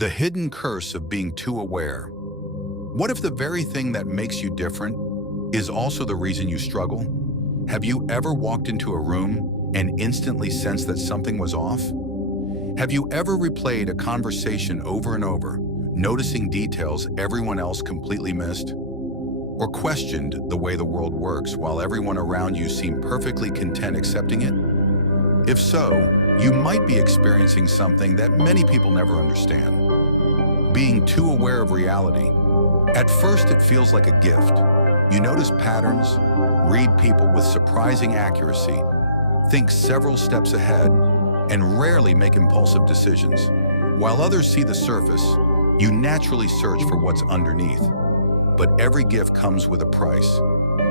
The hidden curse of being too aware. What if the very thing that makes you different is also the reason you struggle? Have you ever walked into a room and instantly sensed that something was off? Have you ever replayed a conversation over and over, noticing details everyone else completely missed? Or questioned the way the world works while everyone around you seemed perfectly content accepting it? If so, you might be experiencing something that many people never understand. Being too aware of reality. At first, it feels like a gift. You notice patterns, read people with surprising accuracy, think several steps ahead, and rarely make impulsive decisions. While others see the surface, you naturally search for what's underneath. But every gift comes with a price.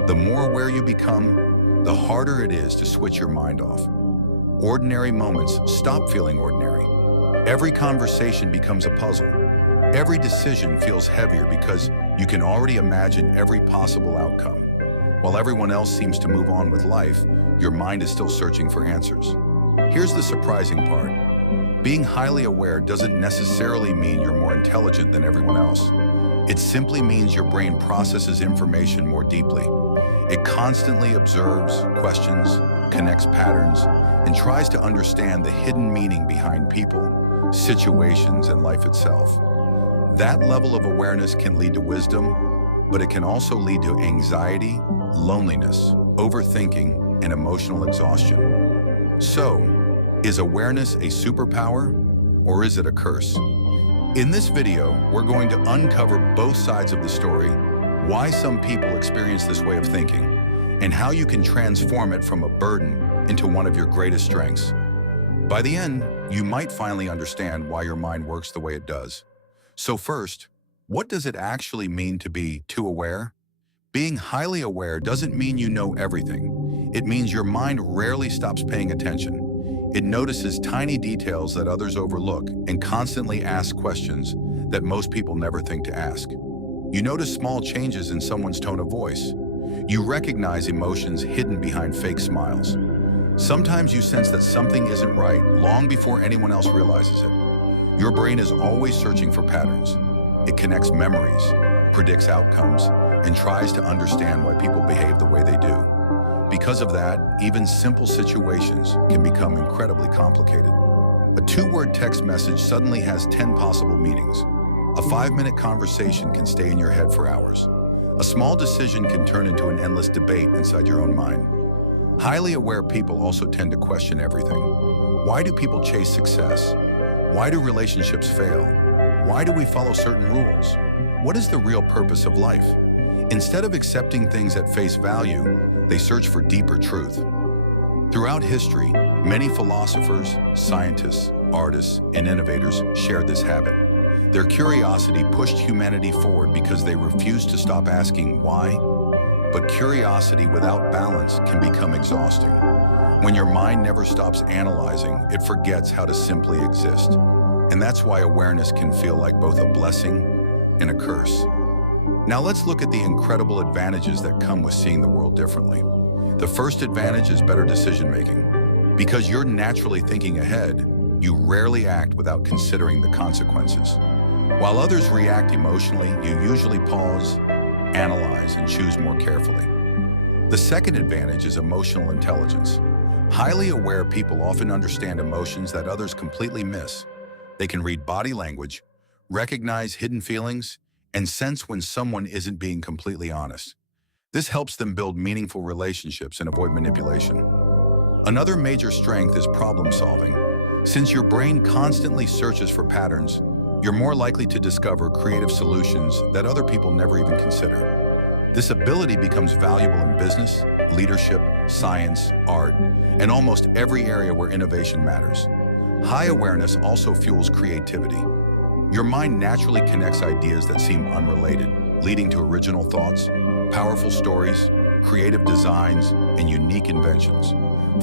The more aware you become, the harder it is to switch your mind off. Ordinary moments stop feeling ordinary. Every conversation becomes a puzzle. Every decision feels heavier because you can already imagine every possible outcome. While everyone else seems to move on with life, your mind is still searching for answers. Here's the surprising part. Being highly aware doesn't necessarily mean you're more intelligent than everyone else. It simply means your brain processes information more deeply. It constantly observes, questions, connects patterns, and tries to understand the hidden meaning behind people, situations, and life itself. That level of awareness can lead to wisdom, but it can also lead to anxiety, loneliness, overthinking, and emotional exhaustion. So, is awareness a superpower, or is it a curse? In this video, we're going to uncover both sides of the story, why some people experience this way of thinking, and how you can transform it from a burden into one of your greatest strengths. By the end, you might finally understand why your mind works the way it does. So first, what does it actually mean to be too aware? Being highly aware doesn't mean you know everything. It means your mind rarely stops paying attention. It notices tiny details that others overlook and constantly asks questions that most people never think to ask. You notice small changes in someone's tone of voice. You recognize emotions hidden behind fake smiles. Sometimes you sense that something isn't right long before anyone else realizes it. Your brain is always searching for patterns. It connects memories, predicts outcomes, and tries to understand why people behave the way they do. Because of that, even simple situations can become incredibly complicated. A 2-word text message suddenly has 10 possible meanings. A 5-minute conversation can stay in your head for hours. A small decision can turn into an endless debate inside your own mind. Highly aware people also tend to question everything. Why do people chase success? Why do relationships fail? Why do we follow certain rules? What is the real purpose of life? Instead of accepting things at face value, they search for deeper truth. Throughout history, many philosophers, scientists, artists, and innovators shared this habit. Their curiosity pushed humanity forward because they refused to stop asking why. But curiosity without balance can become exhausting. When your mind never stops analyzing, it forgets how to simply exist. And that's why awareness can feel like both a blessing and a curse. Now let's look at the incredible advantages that come with seeing the world differently. The first advantage is better decision-making. Because you're naturally thinking ahead, you rarely act without considering the consequences. While others react emotionally, you usually pause, analyze, and choose more carefully. The second advantage is emotional intelligence. Highly aware people often understand emotions that others completely miss. They can read body language, recognize hidden feelings, and sense when someone isn't being completely honest. This helps them build meaningful relationships and avoid manipulation. Another major strength is problem solving. Since your brain constantly searches for patterns, you're more likely to discover creative solutions that other people never even consider. This ability becomes valuable in business, leadership, science, art, and almost every area where innovation matters. High awareness also fuels creativity. Your mind naturally connects ideas that seem unrelated, leading to original thoughts, powerful stories, creative designs, and unique inventions.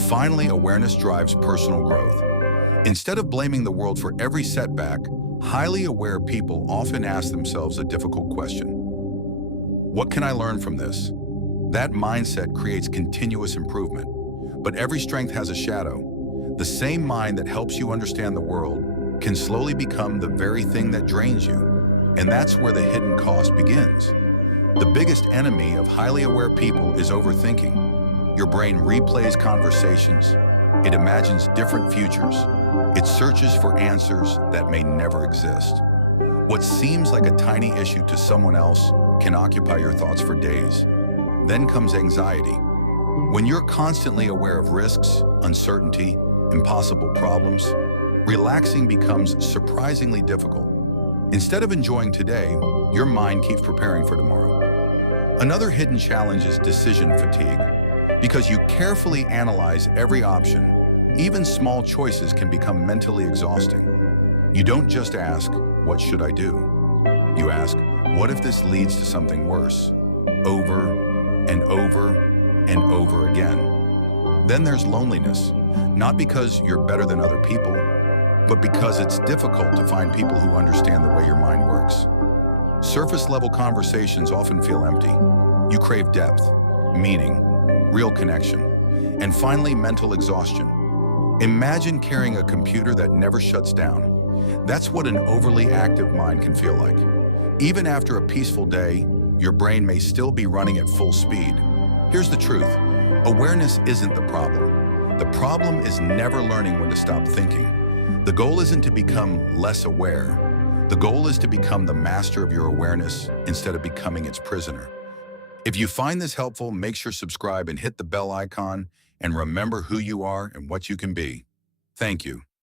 Finally, awareness drives personal growth. Instead of blaming the world for every setback, highly aware people often ask themselves a difficult question. What can I learn from this? That mindset creates continuous improvement. But every strength has a shadow. The same mind that helps you understand the world can slowly become the very thing that drains you. And that's where the hidden cost begins. The biggest enemy of highly aware people is overthinking. Your brain replays conversations. It imagines different futures. It searches for answers that may never exist. What seems like a tiny issue to someone else can occupy your thoughts for days. Then comes anxiety. When you're constantly aware of risks, uncertainty, and possible problems, relaxing becomes surprisingly difficult. Instead of enjoying today, your mind keeps preparing for tomorrow. Another hidden challenge is decision fatigue. Because you carefully analyze every option, even small choices can become mentally exhausting. You don't just ask, "What should I do?" You ask, "What if this leads to something worse?" Over and over and over again. Then there's loneliness, not because you're better than other people, but because it's difficult to find people who understand the way your mind works. Surface-level conversations often feel empty. You crave depth, meaning, real connection, and finally, mental exhaustion. Imagine carrying a computer that never shuts down. That's what an overly active mind can feel like. Even after a peaceful day, your brain may still be running at full speed. Here's the truth. Awareness isn't the problem. The problem is never learning when to stop thinking. The goal isn't to become less aware. The goal is to become the master of your awareness instead of becoming its prisoner. If you find this helpful, make sure to subscribe and hit the bell icon, and remember who you are and what you can be. Thank you.